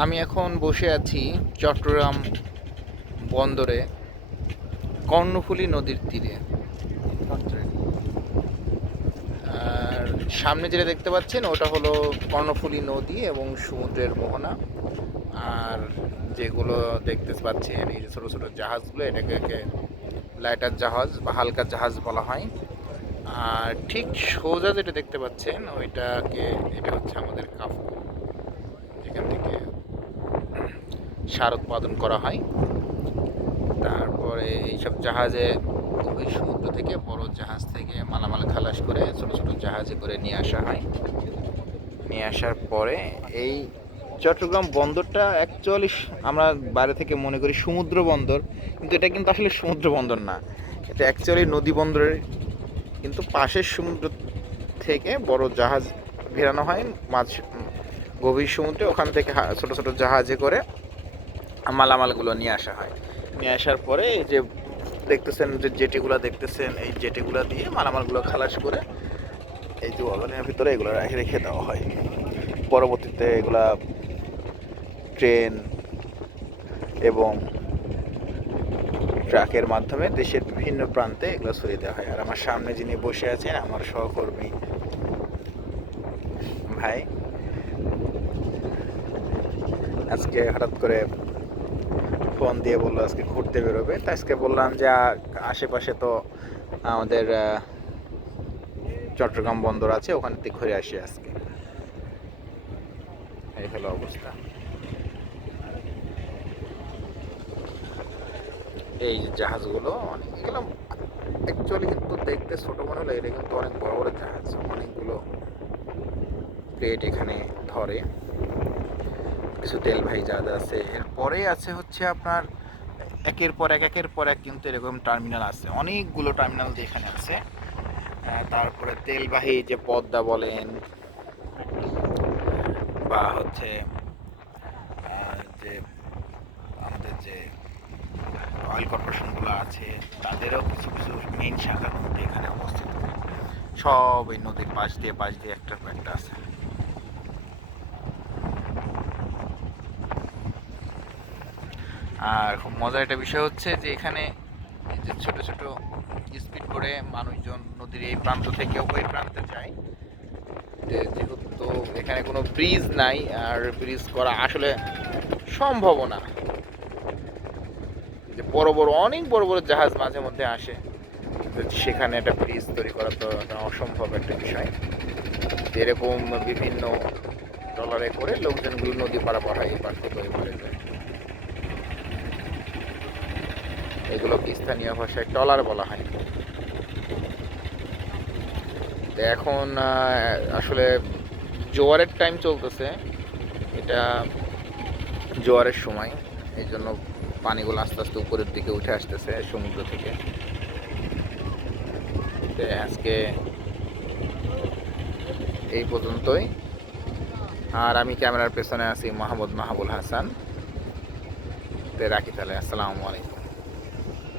আমি এখন বসে আছি চট্টগ্রাম বন্দরে কর্ণফুলী নদীর তীরে। আর সামনে যেটা দেখতে পাচ্ছেন ওটা হলো কর্ণফুলী নদী এবং সমুদ্রের মোহনা। আর যেগুলো দেখতে পাচ্ছেন এই যে ছোটো ছোটো জাহাজগুলো, এটাকে লাইটার জাহাজ বা হালকা জাহাজ বলা হয়। আর ঠিক সোজা যেটা দেখতে পাচ্ছেন এটা হচ্ছে আমাদের কাফু, যেখান থেকে সার উৎপাদন করা হয়। তারপরে এইসব জাহাজে ওই সমুদ্র থেকে বড় জাহাজ থেকে মালামাল খালাস করে ছোট ছোট জাহাজে করে নিয়ে আসা হয়। নিয়ে আসার পরে এই চট্টগ্রাম বন্দরটা অ্যাকচুয়ালি আমরা বাইরে থেকে মনে করি সমুদ্র বন্দর, কিন্তু এটা কিন্তু আসলে সমুদ্র বন্দর না, এটা অ্যাকচুয়ালি নদী বন্দরের। কিন্তু পাশের সমুদ্র থেকে বড় জাহাজ ভেড়ানো হয় মাঝ গভীর সমুদ্রে, ওখান থেকে ছোট ছোট জাহাজে করে মালামালগুলো নিয়ে আসা হয়। নিয়ে আসার পরে এই যে দেখতেছেন যে জেটিগুলো দেখতেছেন, এই জেটিগুলো দিয়ে মালামালগুলো খালাস করে এই যে ওয়াগনের ভিতরে এগুলো রেখে রেখে দেওয়া হয়। পরবর্তীতে এগুলা ট্রেন এবং ট্রাকের মাধ্যমে দেশের বিভিন্ন প্রান্তে এগুলো ছড়িয়ে দেওয়া হয়। আর আমার সামনে যিনি বসে আছেন আমার সহকর্মী ভাই, আজকে হঠাৎ করে ফোন দিয়ে বললো আজকে ঘুরতে বেরোবে। তো আজকে বললাম যে আশেপাশে তো আমাদের চট্টগ্রাম বন্দর আছে, ওখান থেকে ঘুরে আসি আজকে। এই হলো অবস্থা। এই জাহাজগুলো এগুলো অ্যাকচুয়ালি কিন্তু দেখতে ছোট মনে হলো, এটা কিন্তু অনেক বড় বড় জাহাজ, অনেকগুলো প্লেট এখানে ধরে। কিছু তেলবাহী জাহাজ আছে, এরপরে আছে হচ্ছে আপনার একের পর এক কিন্তু এরকম টার্মিনাল আছে, অনেকগুলো টার্মিনাল যেখানে আছে। তারপরে তেলবাহী যে পদ্মা বলেন বা হচ্ছে যে আমাদের যে অয়েল কর্পোরেশনগুলো আছে, তাদেরও কিছু কিছু মেইন শাখা কিন্তু এখানে অবস্থিত। সব এই নদীর পাশ দিয়ে একটার পর একটা আছে। আর খুব মজার একটা বিষয় হচ্ছে যে এখানে যে ছোট ছোট স্পিড করে মানুষজন নদীর এই প্রান্ত থেকে ওই প্রান্তে যায়। যেহেতু এখানে কোনো ব্রিজ নাই, আর ব্রিজ করা আসলে সম্ভব না, যে অনেক বড় বড় জাহাজ মাঝে মধ্যে আসে, সেখানে একটা ব্রিজ তৈরি করা তো অসম্ভব একটা বিষয়। এরকম বিভিন্ন ট্রলারে করে লোকজনগুলো নদী পারাপার হয়, এই পার থেকে ওই পারে যায়। এগুলোকে স্থানীয় ভাষায় ট্রলার বলা হয়। তো এখন আসলে জোয়ারের টাইম চলতেছে, এটা জোয়ারের সময়, এই জন্য পানিগুলো আস্তে আস্তে উপরের দিকে উঠে আসতেছে সমুদ্র থেকে। তো আজকে এই পর্যন্তই। আর আমি ক্যামেরার পেছনে আছি মোহাম্মদ মাহবুল হাসান। তো রাখি তাহলে, আসসালামু আলাইকুম।